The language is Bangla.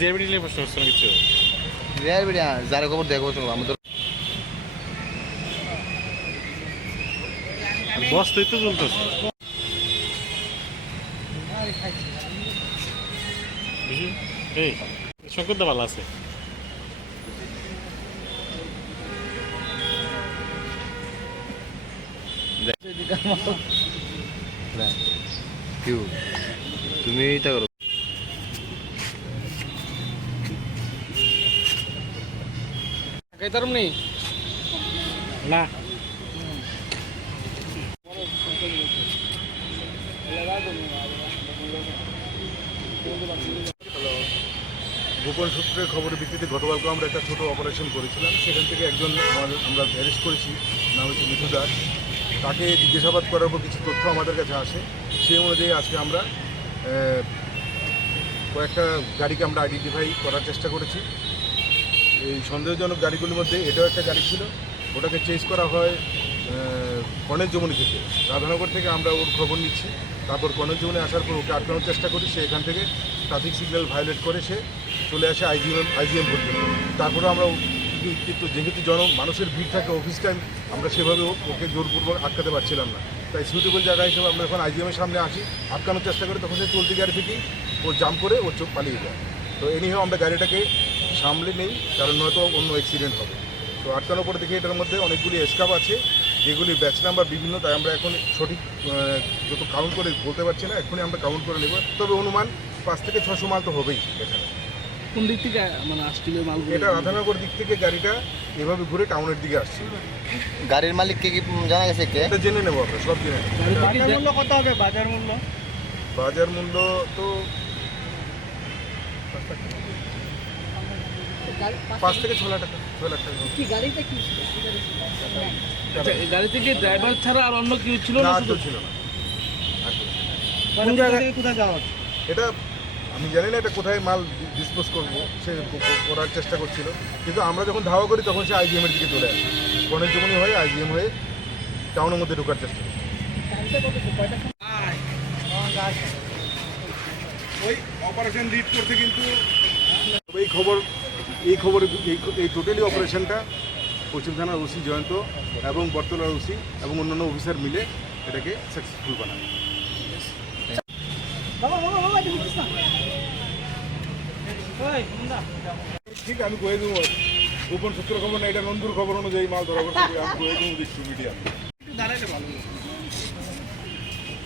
জিআরবিডি নিয়ে প্রশ্ন হচ্ছে না কিছু। জিআরবিডি যারা খবর দেখো আমাদের বস্তাই তো চলতেছে। এই শঙ্কর দা ভালো আছে। তুমি এটা করো না গোপন সূত্রের খবরের ভিত্তিতে গতকালকে আমরা একটা ছোট অপারেশন করেছিলাম। সেখান থেকে একজন আমরা অ্যারেস্ট করেছি, নাম হচ্ছে মিঠু দাস। তাকে জিজ্ঞাসাবাদ করার পর কিছু তথ্য আমাদের কাছে আসে। সেই অনুযায়ী আজকে আমরা কয়েকটা গাড়িকে আমরা আইডেন্টিফাই করার চেষ্টা করেছি। এই সন্দেহজনক গাড়িগুলির মধ্যে এটাও একটা গাড়ি ছিল। ওটাকে চেজ করা হয় কর্ণের জমনি থেকে, রাধানগর থেকে আমরা ওর খবর নিচ্ছি। তারপর কর্ণের জমনি আসার পর ওকে আটকানোর চেষ্টা করি। সে এখান থেকে ট্রাফিক সিগন্যাল ভায়োলেট করে সে চলে আসে আইজিএম পর্যন্ত। তারপরে আমরা কিন্তু যেহেতু মানুষের ভিড় থাকে অফিস টাইম, আমরা সেভাবে ওকে জোরপূর্বক আটকাতে পারছিলাম না। তাই সুইটেবল জায়গা হিসেবে আমরা যখন আইজিএমের সামনে আসি আটকানোর চেষ্টা করি, তখন সে চলতি গাড়ি থেকেই ও জাম্প করে ওর চোখ পালিয়ে যায়। তো এনিহাও আমরা গাড়িটাকে সামলে নেই, কারণ নয়তো অন্য অ্যাক্সিডেন্ট হবে। তো আটকানোর পরে দেখি এটার মধ্যে অনেকগুলি এসকাপ আছে, যেগুলি ব্যাচ নাম্বার বিভিন্ন। তাই আমরা এখন সঠিক যত কাউন্ট করে বলতে পারছি না, এখনই আমরা কাউন্ট করে নেব। তবে অনুমান 5 থেকে 600 মাল তো হবেই এখানে। কোন দিক থেকে মানে আসছিল মাল? এটা রাধানগর দিক থেকে গাড়িটা এভাবে ঘুরে টাউনের দিকে আসছে। গাড়ির মালিককে কি জানা গেছে কে? এটা জেনে নেবো আমরা, সব জেনে নেব। বাজার মূল্য কত হবে? বাজার মূল্য তো 5 থেকে 6 লাখ টাকা। 6 লাখ টাকা কি গাড়িতে কি ছিল? গাড়িতে কি ড্রাইভার ছাড়া আর অন্য কেউ ছিল না? কেউ ছিল না। কোন জায়গা থেকে কোথায় যাওয়া? এটা আমি জানি না এটা কোথায় মাল ডিসপোজ করবো, সে করার চেষ্টা করছিল। কিন্তু আমরা যখন ধাওয়া করি তখন সে আইজিএমের দিকে চলে আসে, কর্ণের জমনি হয়ে আইজিএম হয়ে টাউনের মধ্যে ঢোকার চেষ্টা করে। ওই অপারেশন লিড করতে কিন্তু এই টোটালি অপারেশনটা পশ্চিম থানার ওসি জয়ন্ত এবং বর্তলার ওসি এবং অন্যান্য অফিসার মিলে এটাকে সাকসেসফুল বানায়। ঠিক আমি কয়ে দেবো, গোপন সূত্র খবর না, এটা নন্দুর খবর অনুযায়ী মাল ধরা করতে আমি কয়ে দেবো, দেখছি মিডিয়া।